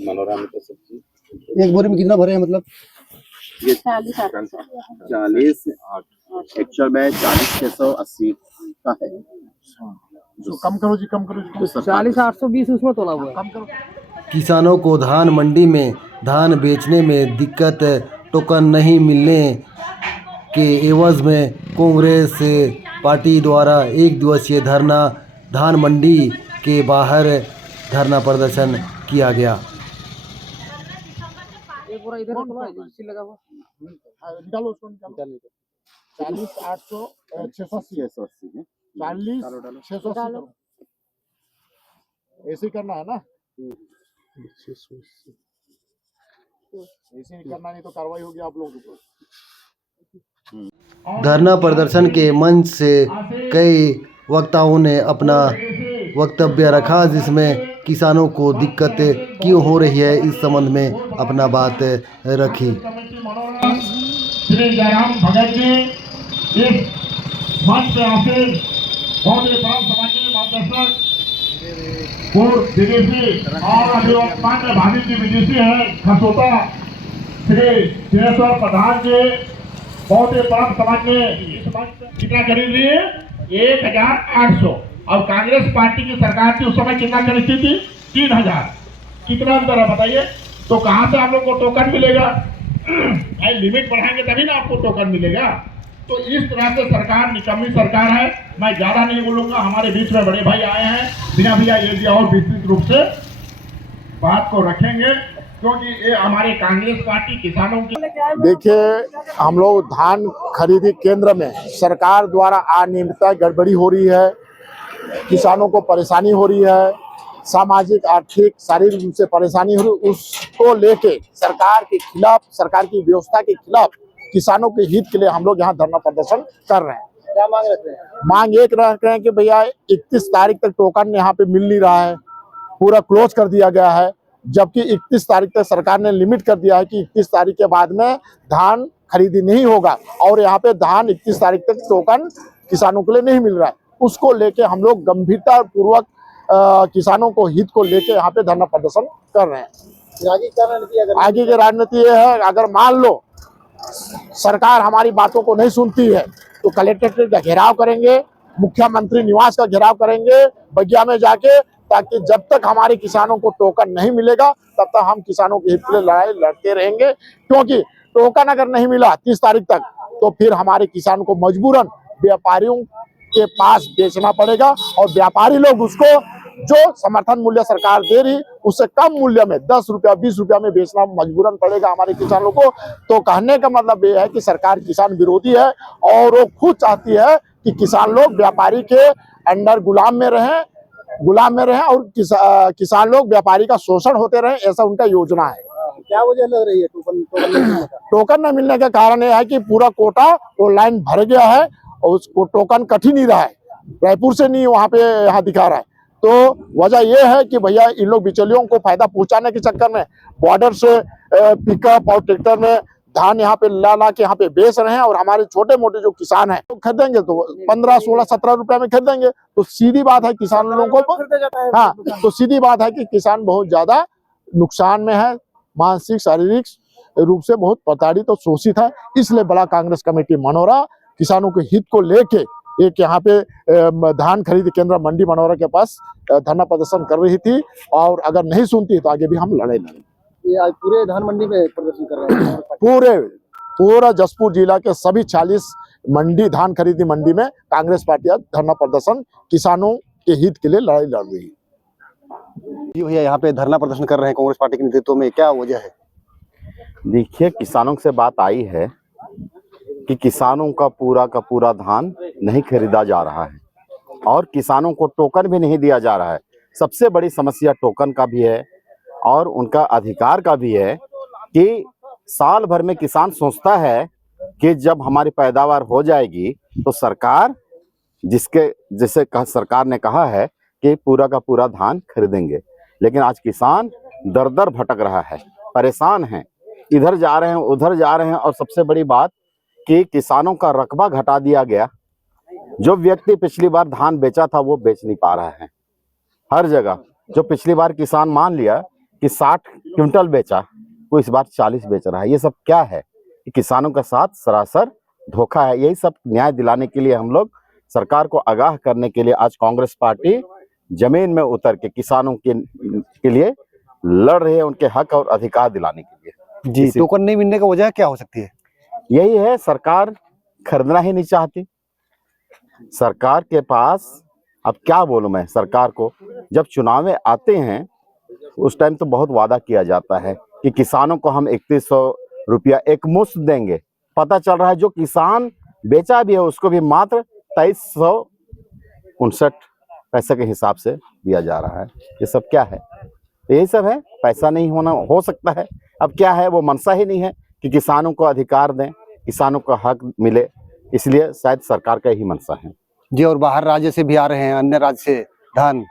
Monera में तो सब्जी एक बोरी में कितना भरे हैं मतलब? ये 40 एक्चुअल में 40,680 का है। तो कम करो जी, कम करो जी। 40,820 उसमें तोला हुआ है। कम करो। किसानों को धान मंडी में धान बेचने में दिक्कत, टोकन नहीं मिलने के एवज में कांग्रेस पार्टी द्वारा एक दिवसीय धरना, धान मंडी के बाहर धरना प्रदर्शन किया गया। एक बोरा इधर तोला है, जिससे लगा हुआ। निकालो उसको, निकालो। 40,800 680 है। 40,680 ऐसे ही करना है ना? ऐसे ही करना, नहीं तो कार्रवाई होगी आप लोगों को। धरना प्रदर्शन के मंच से कई वक्ताओं ने अपना वक्तव्य रखा, जिसमें किसानों को दिक्कत क्यों हो रही है इस संबंध में अपना बात रखी। श्री जयराम भगत जी इस मंच पे आके बहुत ही परम समाज मार्गदर्शक पूर्व विदेशी और अभिवर्तमान में भावी की विदेशी है खसोता श्री दिनेश्वर प्रधान जी बहुत ही परम समाज में इस मंच कितना खरीद रही है 1,800 और कांग्रेस पार्टी की सरकार थी उस समय कितना खरीदती थी 3,000। कितना अंतर है बताइए? तो कहाँ से आप लोग को टोकन मिलेगा? भाई लिमिट बढ़ाएंगे तभी ना आपको टोकन मिलेगा। तो इस तरह से सरकार निकम्मी सरकार है। मैं ज्यादा नहीं बोलूंगा, हमारे बीच में बड़े भाई आए हैं, बिना भैया ये और विस्तृत रूप से बात को रखेंगे क्योंकि ये हमारे कांग्रेस पार्टी किसानों की। देखिए, हम लोग धान खरीदी केंद्र में सरकार द्वारा अनियमितता गड़बड़ी हो रही है, किसानों को परेशानी हो रही है, सामाजिक आर्थिक शारीरिक रूप से परेशानी हो रही, उसको लेके सरकार के खिलाफ, सरकार की व्यवस्था के खिलाफ किसानों के हित के लिए हम लोग यहाँ धरना प्रदर्शन कर रहे हैं। क्या मांग रख रहे हैं? मांग एक रख रहे हैं कि भैया 31 तारीख तक टोकन यहाँ पे मिल नहीं रहा है, पूरा क्लोज कर दिया गया है, जबकि 31 तारीख तक सरकार ने लिमिट कर दिया है कि 31 तारीख के बाद में धान खरीदी नहीं होगा और यहाँ पे धान 31 तारीख तक टोकन किसानों के लिए नहीं मिल रहा है। उसको लेके हम लोग गंभीरता पूर्वक किसानों को हित को लेके यहाँ पे धरना प्रदर्शन कर रहे हैं। आगे की रणनीति ये है, अगर मान लो सरकार हमारी बातों को नहीं सुनती है तो कलेक्ट्रेट का घेराव करेंगे, मुख्यमंत्री निवास का घेराव करेंगे बगिया में जाके, ताकि जब तक हमारे किसानों को टोकन नहीं मिलेगा तब तक हम किसानों के हित के लिए लड़ाई लड़ते रहेंगे। क्योंकि टोकन अगर नहीं मिला 30 तारीख तक तो फिर हमारे किसानों को मजबूरन व्यापारियों के पास बेचना पड़ेगा और व्यापारी लोग उसको जो समर्थन मूल्य सरकार दे रही उससे कम मूल्य में 10 रुपया 20 रुपया में बेचना मजबूरन पड़ेगा हमारे किसानों को। तो कहने का मतलब ये है कि सरकार किसान विरोधी है और वो खुद चाहती है कि किसान लोग व्यापारी के अंडर गुलाम में रहें और किसान लोग व्यापारी का शोषण होते रहे, ऐसा उनका योजना है। क्या वजह लग रही है टोकन न मिलने का कारण यह है कि पूरा कोटा ऑनलाइन भर गया है और उसको टोकन कट ही नहीं रहा है, रायपुर से नहीं वहाँ पे यहाँ दिखा रहा है। तो वजह यह है कि भैया इन लोग बिचौलियों को फायदा पहुंचाने के चक्कर में बॉर्डर से पिकअप और ट्रैक्टर में धान यहाँ पे ला के यहाँ पे बेच रहे हैं और हमारे छोटे मोटे जो किसान हैं तो खरीदेंगे तो 15, 16, 17 रुपए में खरीदेंगे। तो सीधी बात है किसान लोगों को, हाँ, तो सीधी बात है कि किसान बहुत ज्यादा नुकसान में है, मानसिक शारीरिक रूप से बहुत प्रताड़ित और शोषित है। इसलिए बड़ा कांग्रेस कमेटी मनोरा किसानों के हित को लेके एक यहाँ पे धान खरीद केंद्र मंडी मनोरा के पास धरना प्रदर्शन कर रही थी और अगर नहीं सुनती तो आगे भी हम लड़ाई लड़ेंगे। ये आज पूरे धान मंडी में प्रदर्शन कर रहे हैं? पूरा जसपुर जिला के सभी 40 मंडी धान खरीदी मंडी में कांग्रेस पार्टी आज धरना प्रदर्शन किसानों के हित के लिए लड़ाई लड़ रही है। भैया यहाँ पे धरना प्रदर्शन कर रहे हैं कांग्रेस पार्टी के नेतृत्व में, क्या वजह है? देखिए, किसानों से बात आई है कि किसानों का पूरा धान नहीं खरीदा जा रहा है और किसानों को टोकन भी नहीं दिया जा रहा है। सबसे बड़ी समस्या टोकन का भी है और उनका अधिकार का भी है कि साल भर में किसान सोचता है कि जब हमारी पैदावार हो जाएगी तो सरकार जैसे सरकार ने कहा है कि पूरा का पूरा धान खरीदेंगे, लेकिन आज किसान दर दर भटक रहा है, परेशान है, इधर जा रहे हैं उधर जा रहे हैं। और सबसे बड़ी बात कि किसानों का रकबा घटा दिया गया। जो व्यक्ति पिछली बार धान बेचा था वो बेच नहीं पा रहा है, हर जगह जो पिछली बार किसान मान लिया कि 60 क्विंटल बेचा, वो इस बार 40 बेच रहा है। ये सब क्या है? कि किसानों के साथ सरासर धोखा है। यही सब न्याय दिलाने के लिए हम लोग सरकार को आगाह करने के लिए आज कांग्रेस पार्टी जमीन में उतर के किसानों के लिए लड़ रही है, उनके हक और अधिकार दिलाने के लिए। जी, टोकन नहीं मिलने का वजह क्या हो सकती है? यही है, सरकार खरीदना ही नहीं चाहती। सरकार के पास अब क्या बोलूं मैं सरकार को, जब चुनाव में आते हैं उस टाइम तो बहुत वादा किया जाता है कि किसानों को हम 3100 रुपया एक मुश्त देंगे। पता चल रहा है जो किसान बेचा भी है उसको भी मात्र 2359 पैसे के हिसाब से दिया जा रहा है। ये सब क्या है? यही सब है, पैसा नहीं होना हो सकता है। अब क्या है, वो मनसा ही नहीं है कि किसानों को अधिकार दें, किसानों को हक मिले, इसलिए शायद सरकार का ही मनसा है। जी, और बाहर राज्य से भी आ रहे हैं, अन्य राज्य से धान।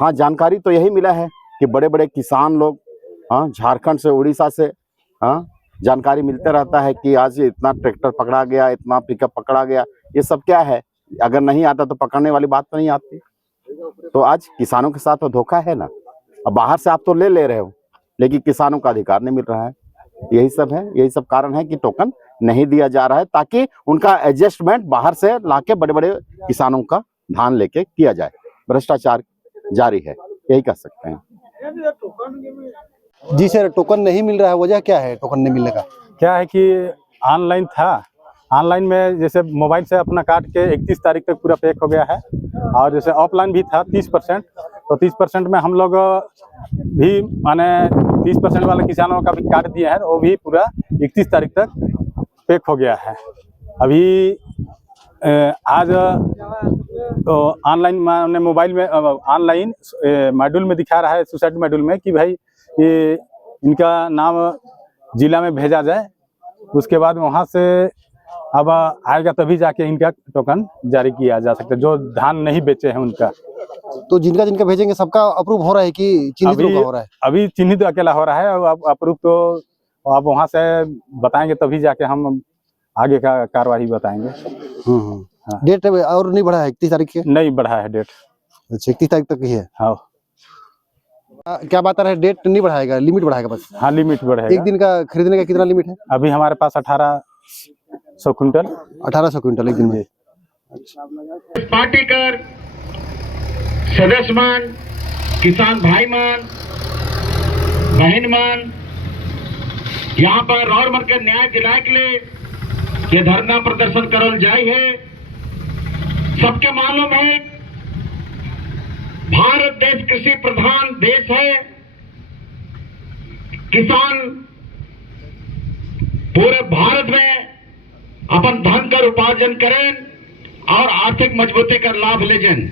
हाँ, जानकारी तो यही मिला है कि बड़े बड़े किसान लोग, हाँ, झारखंड से, उड़ीसा से, हाँ, जानकारी मिलते रहता है कि आज इतना ट्रैक्टर पकड़ा गया, इतना पिकअप पकड़ा गया। ये सब क्या है? अगर नहीं आता तो पकड़ने वाली बात तो नहीं आती। तो आज किसानों के साथ तो धोखा है ना। अब बाहर से आप तो ले रहे हो, लेकिन किसानों का अधिकार नहीं मिल रहा है। यही सब है, यही सब कारण है कि टोकन नहीं दिया जा रहा है, ताकि उनका एडजस्टमेंट बाहर से लाके बड़े बड़े किसानों का धान लेके किया जाए। भ्रष्टाचार जारी है, यही कह सकते हैं। जी सर, टोकन नहीं मिल रहा है, वजह क्या है टोकन नहीं मिलने का? क्या है कि ऑनलाइन था, ऑनलाइन में जैसे मोबाइल से अपना काट के 31 तारीख तक पूरा पैक हो गया है, और जैसे ऑफलाइन भी था 30%, तो 30% में हम लोग भी माने 30% वाले किसानों का भी काट दिया है, वो भी पूरा 31 तारीख तक पैक हो गया है। अभी आज ऑनलाइन मैंने मोबाइल में ऑनलाइन मॉड्यूल में दिखा रहा है, सोसाइटी मॉड्यूल में, कि भाई ये इनका नाम जिला में भेजा जाए, उसके बाद वहाँ से अब आएगा तभी जाके इनका टोकन जारी किया जा सकता है, जो धान नहीं बेचे हैं उनका। तो जिनका जिनका भेजेंगे सबका अप्रूव हो रहा है कि चिन्हित लोगों का हो रहा है? अभी चिन्हित अकेला हो रहा है, और अप्रूव तो आप वहाँ से बताएंगे तभी जाके हम आगे का कार्यवाही बताएंगे। हाँ। डेट और नहीं बढ़ा है? 31 तारीख के नहीं बढ़ा है डेट। अच्छा, 31 तारीख तक ही है। हाँ, क्या बात है, डेट नहीं बढ़ाएगा, लिमिट बढ़ाएगा बस? हाँ, लिमिट बढ़ेगा। एक दिन का खरीदने का कितना लिमिट है? अभी हमारे पास 1800 क्विंटल। 1800 क्विंटल एक दिन में। पार्टी कर सदस्य मान, किसान भाई मान, बहन मान, यहाँ पर और मन के न्याय दिलाए के लिए ये धरना प्रदर्शन करल जाए है। सबके मालूम है भारत देश कृषि प्रधान देश है। किसान पूरे भारत में अपन धन कर उपार्जन करें और आर्थिक मजबूती का लाभ ले जाएं,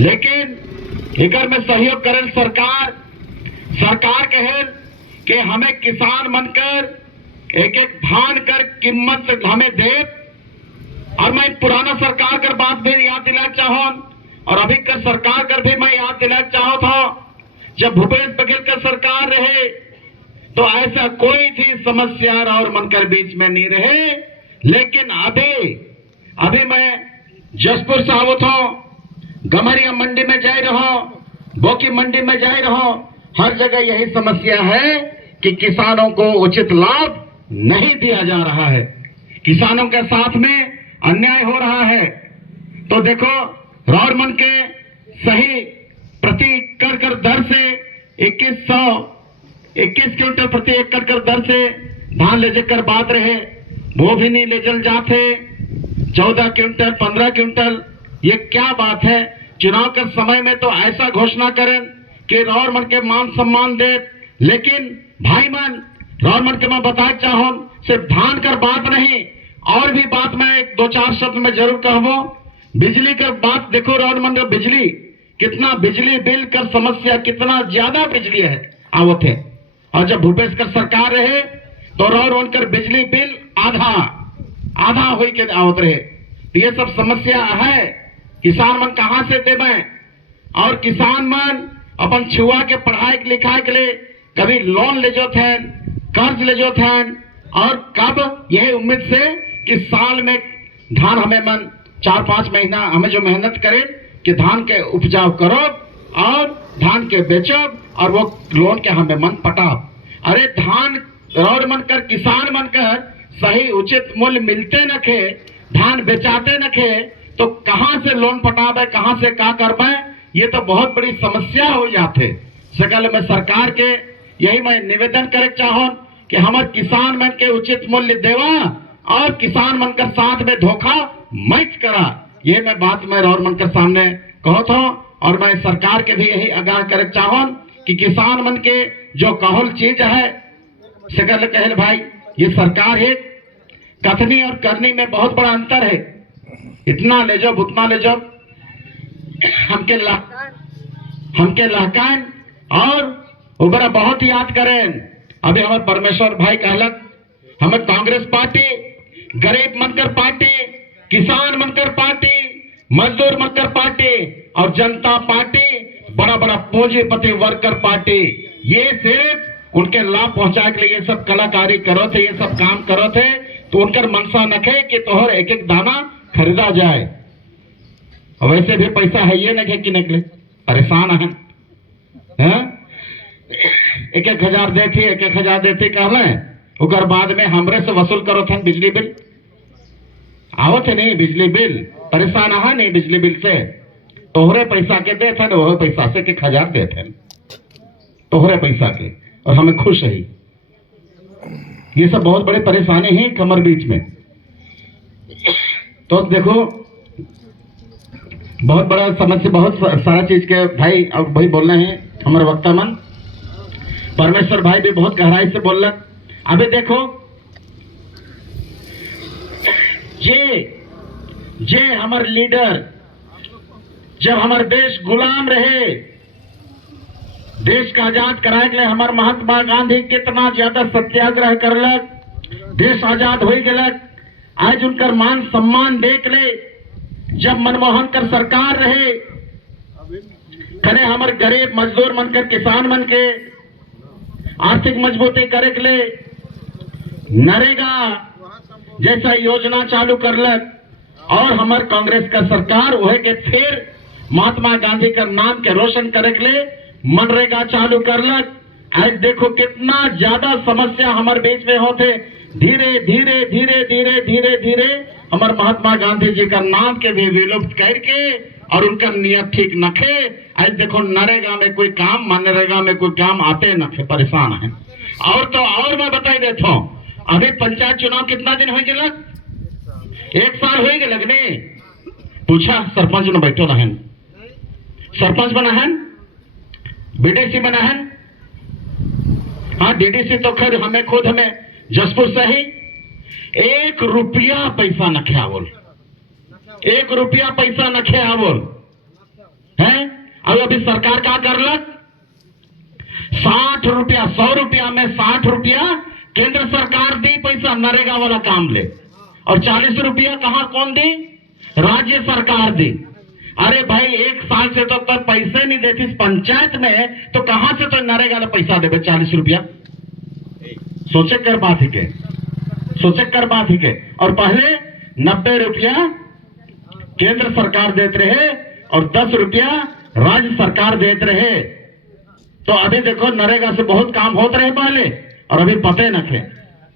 लेकिन एकर में सहयोग करें सरकार कहे कि हमें किसान बनकर एक एक धान कर कीमत हमें दे। और मैं पुराना सरकार कर बात भी याद दिलाना चाहूं, और अभी कर सरकार कर भी मैं याद दिलाना चाहूं था, जब भूपेश बघेल का सरकार रहे तो ऐसा कोई भी समस्या और मनकर बीच में नहीं रहे। लेकिन अभी मैं जसपुर से आवत हूं, गमरिया मंडी में जा रहा हूं, बोकी मंडी में जा रहा हूं, हर जगह यही समस्या है कि किसानों को उचित लाभ नहीं दिया जा रहा है, किसानों के साथ में अन्याय हो रहा है। तो देखो, रॉरमन के सही प्रति एकड़ कर दर से 21 क्विंटल प्रति एकड़ कर दर से धान ले जाकर बात रहे, वो भी नहीं ले चल जाते। 14 क्विंटल 15 क्विंटल, ये क्या बात है? चुनाव के समय में तो ऐसा घोषणा करें कि रॉरमन के मान सम्मान दे, लेकिन भाई मन रॉरमन के मैं बताना चाहूं, सिर्फ धान कर बात नहीं, और भी बात मैं 2-4 शब्द में जरूर कहूं। बिजली का बात देखो, रॉरमन का बिजली कितना, बिजली बिल कर समस्या कितना ज्यादा बिजली है आवत है। और जब भूपेश कर सरकार रहे तो रॉरमन कर बिजली बिल आधा हो के आवत रहे। तो ये सब समस्या है, किसान मन कहां से देवे? और किसान मन अपन छुआ के पढ़ाई लिखाई के लिए कभी लोन ले जो थे, कर्ज ले जो थे, और कब यही उम्मीद से कि साल में धान हमें मन 4-5 महीना हमें जो मेहनत करें कि धान के उपजाऊ करो और धान के बेचब और वो लोन के हमें मन पटाब। अरे धान रोड मनकर किसान मनकर सही उचित मूल्य मिलते न खे, धान बेचाते न खे, तो कहाँ से लोन पटाबे, कहाँ से का करबे, ये तो बहुत बड़ी समस्या हो जाते। सकल में सरकार के यही मैं निवेदन करे चाहूँ कि हमारे किसान मन के उचित मूल्य देवा और किसान मन के साथ में धोखा मत करा। ये मैं बात मैं और मन के सामने कहत हूँ और मैं सरकार के भी यही आगाह करे चाहूँ कि किसान मन के जो कहल चीज है सकल कहल भाई, ये सरकार है कथनी और करनी में बहुत बड़ा अंतर है। इतना ले जाओ उतना ले जाओ, हमके लहकान और उबरा बहुत याद करें। अभी हमारे परमेश्वर भाई कहलक हमें कांग्रेस पार्टी, गरीब मनकर पार्टी, किसान मनकर पार्टी, मजदूर मनकर पार्टी और जनता पार्टी बड़ा बड़ा पूंजीपति वर्कर पार्टी, ये सिर्फ उनके लाभ पहुंचाए के लिए ये सब कलाकारी करो थे, ये सब काम करो थे, तो उनकर मनसा नखे कि तोहर एक एक दाना खरीदा जाए। वैसे भी पैसा है ये नहीं कि निकले, परेशान है, एक एक हजार देती, एक एक हजार देती कहले, उकर बाद में हमरे से वसूल करो थे बिजली बिल, आवत है नहीं बिजली बिल, परेशान है नहीं बिजली बिल से, तोहरे पैसा के दे थे, वह पैसा से 1000 दे थे तोहरे पैसा के, और हमें खुश है। ये सब बहुत बड़े परेशानी है कमर बीच में। तो देखो बहुत बड़ा समस्या, बहुत सारा चीज के भाई अब भाई बोल रहे हैं हमारे वक्ता मन, परमेश्वर भाई भी बहुत गहराई से बोल रहा। अभी देखो जे हमारे लीडर जब हमारे देश गुलाम रहे, देश का आजाद कराए के लिए हमारे महात्मा गांधी कितना ज्यादा सत्याग्रह करलक, देश आजाद हो गलक। आज उनकर मान सम्मान देख ले, जब मनमोहन कर सरकार रहे, खरे हमारे गरीब मजदूर मनकर किसान मन के आर्थिक मजबूती करे के लिए नरेगा जैसा योजना चालू करलक, और हमारे कांग्रेस का सरकार वह के फिर महात्मा गांधी का नाम के रोशन करे के लिए मनरेगा चालू करलक। आज देखो कितना ज्यादा समस्या हमारे बीच में होते, धीरे धीरे धीरे धीरे धीरे धीरे हमारे महात्मा गांधी जी का नाम के भी विलुप्त करके और उनका नियत ठीक नखे। आज देखो नरेगा में कोई काम, मनरेगा में कोई काम आते नखे, परेशान है। और तो और मैं बताई देता हूँ, अभी पंचायत चुनाव कितना दिन हो गलक, 1 साल हो गलक ने, पूछा सरपंच ने बैठो रहन, सरपंच बना है, बीडीसी बना है, हाँ डीडीसी तो खैर हमें खुद हमें जसपुर से ही 1 रुपया पैसा न खे आवल, 1 रुपया पैसा न खे आवल है। अब अभी सरकार क्या करलक, 60 रुपया, 100 रुपया में 60 रुपया केंद्र सरकार दी पैसा नरेगा वाला काम ले, और 40 रुपया कहाँ कौन दी, राज्य सरकार दी। अरे भाई 1 साल से तो पैसे नहीं देती पंचायत में, तो कहां से तो नरेगा वाला पैसा देवे 40 रुपया, सोचे कर बात ही के, सोचे कर बात ही के। और पहले 90 रुपया केंद्र सरकार देते रहे और 10 रुपया राज्य सरकार देते रहे। तो अभी देखो नरेगा से बहुत काम होते रहे पहले, और अभी पते न थे,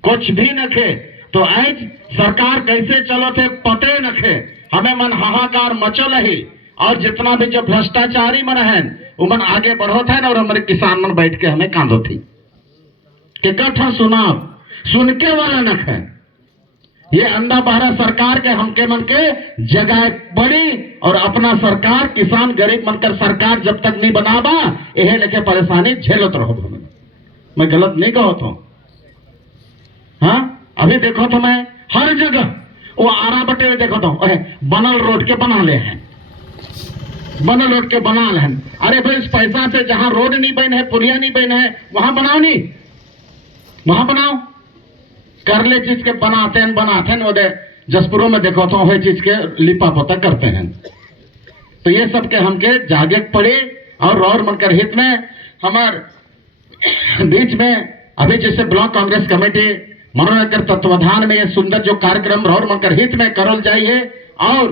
कुछ भी न थे। तो आज सरकार कैसे चलो थे पते न थे, हमें मन हाहाकार मचल ही, और जितना भी जो भ्रष्टाचारी मन है वो मन आगे बढ़ो थे, और हमारे किसान मन बैठ के हमें कांदो थी कि कथा सुनाव सुन के वाला न है। ये अंधा बहरा सरकार के हमके मन के जगह बड़ी, और अपना सरकार किसान गरीब मनकर सरकार जब तक नहीं बनाबा यह लेके परेशानी झेलत रहो। मैं गलत नहीं कहता हूं, हाँ अभी देखो तो मैं हर जगह वो आरा बटे देखो तो बनल रोड के बना ले हैं, बनल रोड के बना ले हैं। अरे भाई इस पैसा से जहां रोड नहीं बन है, पुलिया नहीं बन है, वहां बनाओ, नहीं वहां बनाओ, कर ले चीज के बनाते हैं वो जसपुरों में देखो तो वही चीज के लिपा पोता करते हैं। तो ये सब के हमके जागे पड़े, और मनकर हित में हमार बीच में अभी जैसे ब्लॉक कांग्रेस कमेटी मनोरंजन तत्वाधान में ये सुंदर जो कार्यक्रम और मनकर हित में करल जाइए, और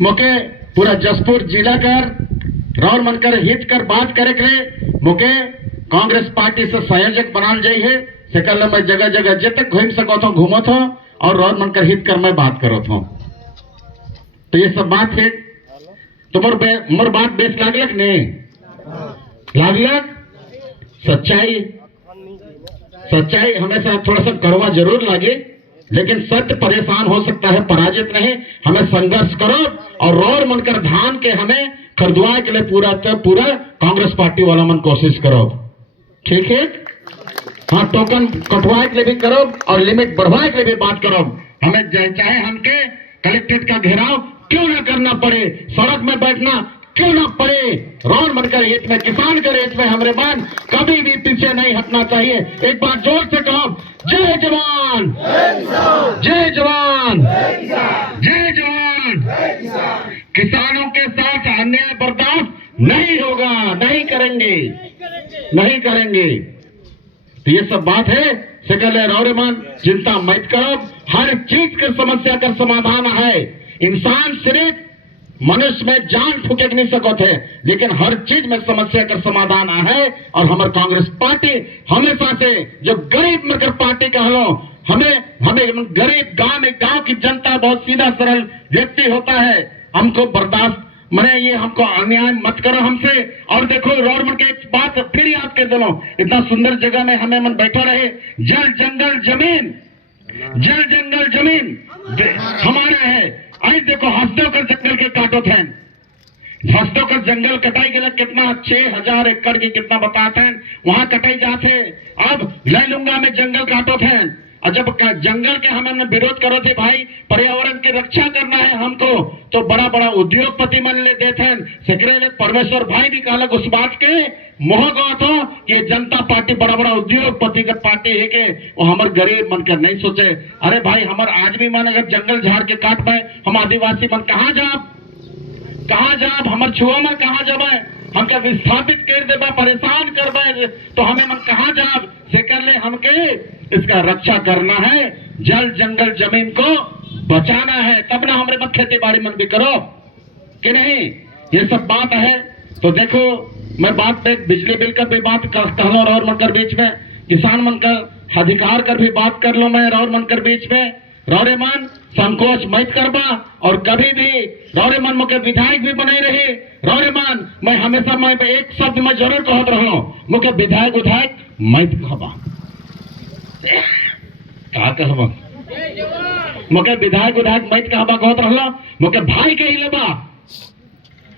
मौके पूरा जसपुर जिला कर रौर मनकर हित कर बात करे के मुके कांग्रेस पार्टी से संयोजक बनाल जाई है से कल मैं जगह जगह जे तक घूम सको तो घूमत हो और रौर मनकर हित कर मैं बात करत हूँ। तो ये सब बात है तो मोर बात बेस लागलक ने लागलक। सच्चाई हमेशा थोड़ा सा कड़वा जरूर लगे लेकिन सत्य परेशान हो सकता है, पराजित नहीं। हमें संघर्ष करो और रौर मनकर धान के हमें खरीदवाए के लिए पूरा कांग्रेस पार्टी वाला मन कोशिश करो, ठीक है। हाँ, टोकन कटवाए के लिए भी करो और लिमिट बढ़वाए के लिए भी बात करो। हमें चाहे हमके कलेक्ट्रेट का घेराव क्यों ना करना पड़े, सड़क में बैठना क्यों ना पड़े, रौर मनकर हित में, किसान के हित में हमारे मान कभी भी पीछे नहीं हटना चाहिए। एक बार जोर से कहो, जय जवान, जय जवान, जय जवान। किसानों के साथ अन्याय बर्दाश्त नहीं होगा, नहीं करेंगे, नहीं करेंगे। तो ये सब बात है। सकल रौरेमान चिंता मत करो, हर चीज के समस्या का समाधान है। इंसान सिर्फ मनुष्य में जान फूके नहीं सकते है, लेकिन हर चीज में समस्या का समाधान है। और हमारे कांग्रेस पार्टी हमेशा से जो गरीब मगर पार्टी कहलो, हमें गरीब गांव की जनता बहुत सीधा सरल व्यक्ति होता है। हमको बर्दाश्त मने ये हमको अन्याय मत करो हमसे। और देखो रौर मन के एक बात फिर याद कर दो, इतना सुंदर जगह में हमें मन बैठा रहे, जल जंगल जमीन, जल जंगल जमीन हमारा है। आज देखो हंसदो कर जंगल के काटो थे, हंसदो कर जंगल कटाई गया कितना 6000 एकड़ की कितना बताते हैं वहां कटाई जाते। अब लैलूंगा में जंगल काटो थे और जब जंगल के हमें विरोध करो थे भाई, पर्यावरण की रक्षा करना है हमको, तो बड़ा बड़ा उद्योगपति मन ले देते हैं। सेक्रेटरी परमेश्वर भाई भी कहला उस बात के मोह गवा तो कि जनता पार्टी बड़ा बड़ा उद्योगपति का पार्टी है के वो हमारे गरीब मन कर नहीं सोचे। अरे भाई हमारे आदमी मन अगर जंगल झाड़ के काट पाए, हम आदिवासी मन कहाँ जाब, हमारे छुआ में कहाँ जाबे, हमके विस्थापित कर देबा, परेशान करबे, तो हमें मन कहाँ जाब से कर ले। हमके इसका रक्षा करना है, जल जंगल जमीन को बचाना है, तब ना हमारे मन खेती बाड़ी मन भी करो कि नहीं। ये सब बात है। तो देखो मैं बात पे बिजली बिल का भी बात कर लो रौर मनकर बीच में, किसान मनकर अधिकार कर भी बात कर लो मैं रौर मनकर बीच में। रौरे मन संकोच मत करबा और कभी भी रौरे मन मुके विधायक भी बने रहे। रौरे मन मैं हमेशा मैं एक शब्द में जरूर कहत रहो, मुके विधायक मत कहबा, का कहबा मुके विधायक मत कहबा कहत रहो। मुके भाई कह लेबा,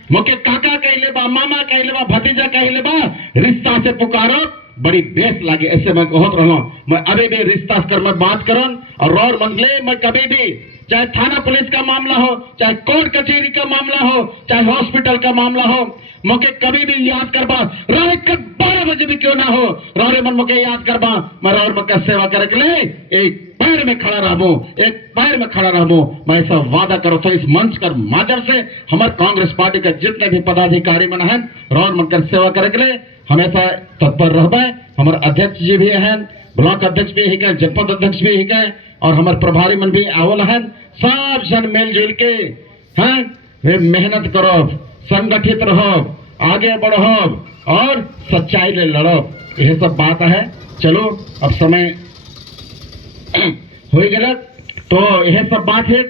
मुके काका कह लेबा, मामा कह लेबा, भतीजा कह लेबा, रिश्ता से पुकारो बड़ी बेस लागे। ऐसे मैं कहत रहा, मैं अभी भी रिश्ता कर मैं बात करन और रौर मंडले मैं कभी भी चाहे थाना पुलिस का मामला हो, चाहे कोर्ट कचहरी का मामला हो, चाहे हॉस्पिटल का मामला हो, मुझे कभी भी याद करबा, रात के 12 बजे भी क्यों ना हो, रौरे मन मुझे याद करबा, मैं रौर मन का सेवा करे के लिए एक पैर में खड़ा रहूं, एक पैर में खड़ा रहूं। मैं ऐसा वादा करो तो इस मंच कर माध्यम से हमारे कांग्रेस पार्टी के जितने भी पदाधिकारी मन हैं, रौर मन कर सेवा करे के लिए हमेशा तत्पर रहबे। हमारे अध्यक्ष जी भी हैं, ब्लॉक अध्यक्ष भी है, जनपद अध्यक्ष भी है और हमारे प्रभारी मन भी आवल हैं। सब जन मिलजुल के हैं मेहनत करो, संगठित रहो, आगे बढ़ो और सच्चाई ले लड़ो। यह सब बात है। चलो अब समय हो गया, तो यह सब बात है।